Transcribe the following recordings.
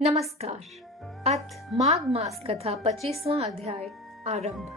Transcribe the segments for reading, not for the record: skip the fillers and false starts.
नमस्कार। अथ माघ मास कथा 25वां अध्याय आरंभ।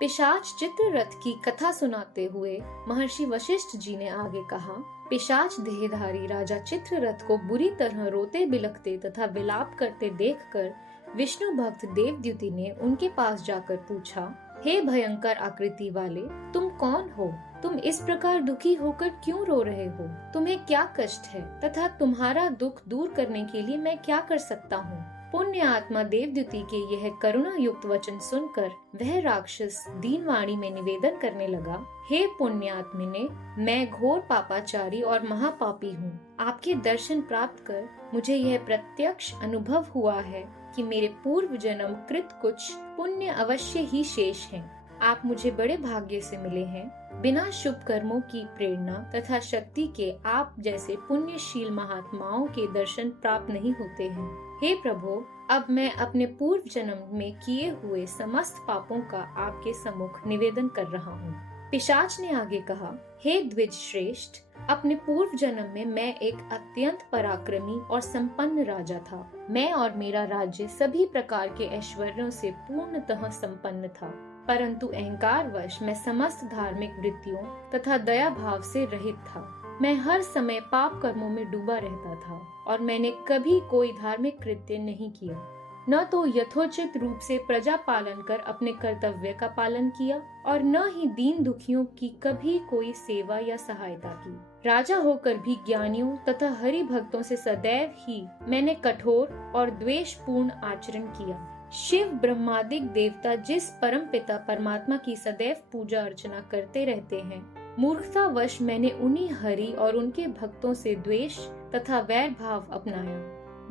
पिशाच चित्ररथ की कथा सुनाते हुए महर्षि वशिष्ठ जी ने आगे कहा। पिशाच देहधारी राजा चित्ररथ को बुरी तरह रोते बिलखते तथा विलाप करते देखकर विष्णु भक्त देवद्युति ने उनके पास जाकर पूछा, हे भयंकर आकृति वाले, तुम कौन हो? तुम इस प्रकार दुखी होकर क्यों रो रहे हो? तुम्हें क्या कष्ट है तथा तुम्हारा दुख दूर करने के लिए मैं क्या कर सकता हूँ? पुण्य आत्मा देवद्युति के यह करुणा युक्त वचन सुनकर वह राक्षस दीनवाणी में निवेदन करने लगा, हे पुण्यात्मिने, मैं घोर पापाचारी और महापापी हूँ। आपके दर्शन प्राप्त कर मुझे यह प्रत्यक्ष अनुभव हुआ है कि मेरे पूर्व जन्म कृत कुछ पुण्य अवश्य ही शेष हैं। आप मुझे बड़े भाग्य से मिले हैं। बिना शुभ कर्मों की प्रेरणा तथा शक्ति के आप जैसे पुण्यशील महात्माओं के दर्शन प्राप्त नहीं होते हैं। हे प्रभु, अब मैं अपने पूर्व जन्म में किए हुए समस्त पापों का आपके सम्मुख निवेदन कर रहा हूँ। पिशाच ने आगे कहा, हे द्विज श्रेष्ठ, अपने पूर्व जन्म में मैं एक अत्यंत पराक्रमी और संपन्न राजा था। मैं और मेरा राज्य सभी प्रकार के ऐश्वर्यों से पूर्णतः संपन्न था, परंतु अहंकारवश मैं समस्त धार्मिक वृत्तियों तथा दया भाव से रहित था। मैं हर समय पाप कर्मों में डूबा रहता था और मैंने कभी कोई धार्मिक कृत्य नहीं किया, न तो यथोचित रूप से प्रजा पालन कर अपने कर्तव्य का पालन किया और न ही दीन दुखियों की कभी कोई सेवा या सहायता की। राजा होकर भी ज्ञानियों तथा हरि भक्तों से सदैव ही मैंने कठोर और द्वेषपूर्ण आचरण किया। शिव ब्रह्मादिक देवता जिस परम पिता परमात्मा की सदैव पूजा अर्चना करते रहते हैं, मूर्खतावश मैंने उन्हीं हरि और उनके भक्तों से द्वेष तथा वैर भाव अपनाया।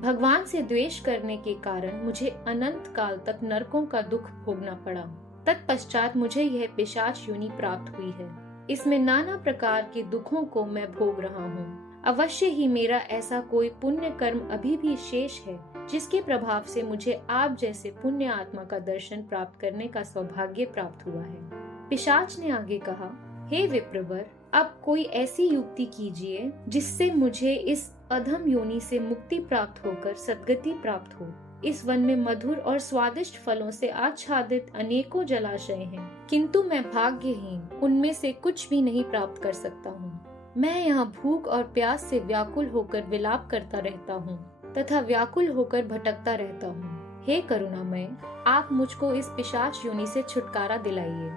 भगवान से द्वेष करने के कारण मुझे अनंत काल तक नरकों का दुख भोगना पड़ा। तत्पश्चात मुझे यह पिशाच योनि प्राप्त हुई है। इसमें नाना प्रकार के दुखों को मैं भोग रहा हूँ। अवश्य ही मेरा ऐसा कोई पुण्य कर्म अभी भी शेष है जिसके प्रभाव से मुझे आप जैसे पुण्य आत्मा का दर्शन प्राप्त करने का सौभाग्य प्राप्त हुआ है। पिशाच ने आगे कहा, हे विप्रवर, अब कोई ऐसी युक्ति कीजिए जिससे मुझे इस अधम योनि से मुक्ति प्राप्त होकर सद्गति प्राप्त हो। इस वन में मधुर और स्वादिष्ट फलों से आच्छादित अनेकों जलाशय हैं, किंतु मैं भाग्यहीन उनमें से कुछ भी नहीं प्राप्त कर सकता हूँ। मैं यहाँ भूख और प्यास से व्याकुल होकर विलाप करता रहता हूँ तथा व्याकुल होकर भटकता रहता हूँ। हे करुणामय, आप मुझको इस पिशाच योनि से छुटकारा दिलाइए।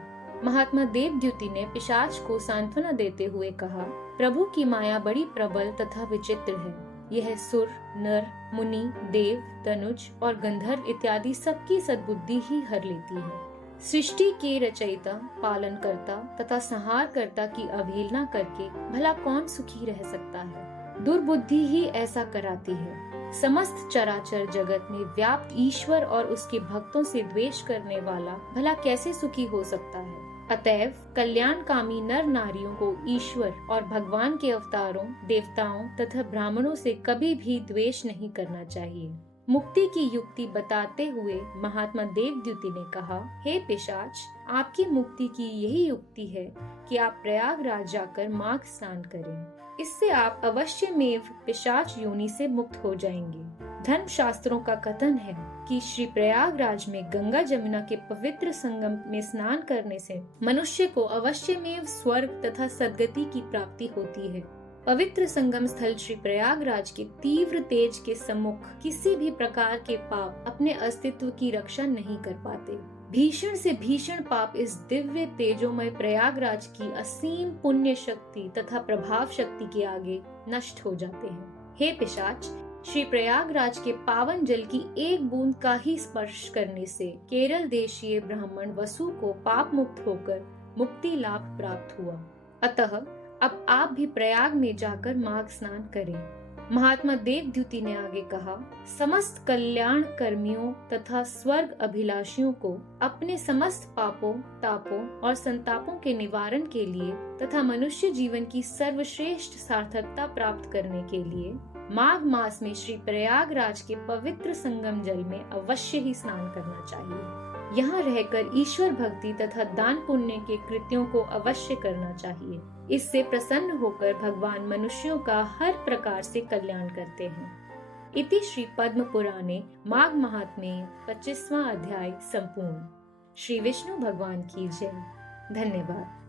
महात्मा देवद्युति ने पिशाच को सांत्वना देते हुए कहा, प्रभु की माया बड़ी प्रबल तथा विचित्र है। यह सुर, नर, मुनि, देव, तनुज और गंधर्व इत्यादि सबकी सद्बुद्धि ही हर लेती है। सृष्टि के रचयिता, पालन करता तथा संहार करता की अवहेलना करके भला कौन सुखी रह सकता है? दुर्बुद्धि ही ऐसा कराती है। समस्त चराचर जगत में व्याप्त ईश्वर और उसके भक्तों से द्वेष करने वाला भला कैसे सुखी हो सकता है? अतएव कल्याणकामी नर नारियों को ईश्वर और भगवान के अवतारों, देवताओं तथा ब्राह्मणों से कभी भी द्वेष नहीं करना चाहिए। मुक्ति की युक्ति बताते हुए महात्मा देवद्युति ने कहा, हे पिशाच, आपकी मुक्ति की यही युक्ति है कि आप प्रयागराज जाकर माघ स्नान करें। इससे आप अवश्यमेव पिशाच योनि से मुक्त हो जाएंगे। धर्म शास्त्रों का कथन है कि श्री प्रयागराज में गंगा जमुना के पवित्र संगम में स्नान करने से मनुष्य को अवश्यमेव स्वर्ग तथा सद्गति की प्राप्ति होती है। पवित्र संगम स्थल श्री प्रयागराज के तीव्र तेज के सम्मुख किसी भी प्रकार के पाप अपने अस्तित्व की रक्षा नहीं कर पाते। भीषण से भीषण पाप इस दिव्य तेजोमय प्रयागराज की असीम पुण्य शक्ति तथा प्रभाव शक्ति के आगे नष्ट हो जाते हैं। हे पिशाच, श्री प्रयागराज के पावन जल की एक बूंद का ही स्पर्श करने से केरल देशीय ब्राह्मण वसु को पाप मुक्त होकर मुक्ति लाभ प्राप्त हुआ। अतः अब आप भी प्रयाग में जाकर माघ स्नान करें। महात्मा देवद्युति ने आगे कहा, समस्त कल्याण कर्मियों तथा स्वर्ग अभिलाषियों को अपने समस्त पापों, तापों और संतापों के निवारण के लिए तथा मनुष्य जीवन की सर्वश्रेष्ठ सार्थकता प्राप्त करने के लिए माघ मास में श्री प्रयागराज के पवित्र संगम जल में अवश्य ही स्नान करना चाहिए। यहाँ रहकर ईश्वर भक्ति तथा दान पुण्य के कृत्यों को अवश्य करना चाहिए। इससे प्रसन्न होकर भगवान मनुष्यों का हर प्रकार से कल्याण करते हैं। इति श्री पद्म पुराणे माघ महात्म्य 25वां अध्याय संपूर्ण। श्री विष्णु भगवान की जय। धन्यवाद।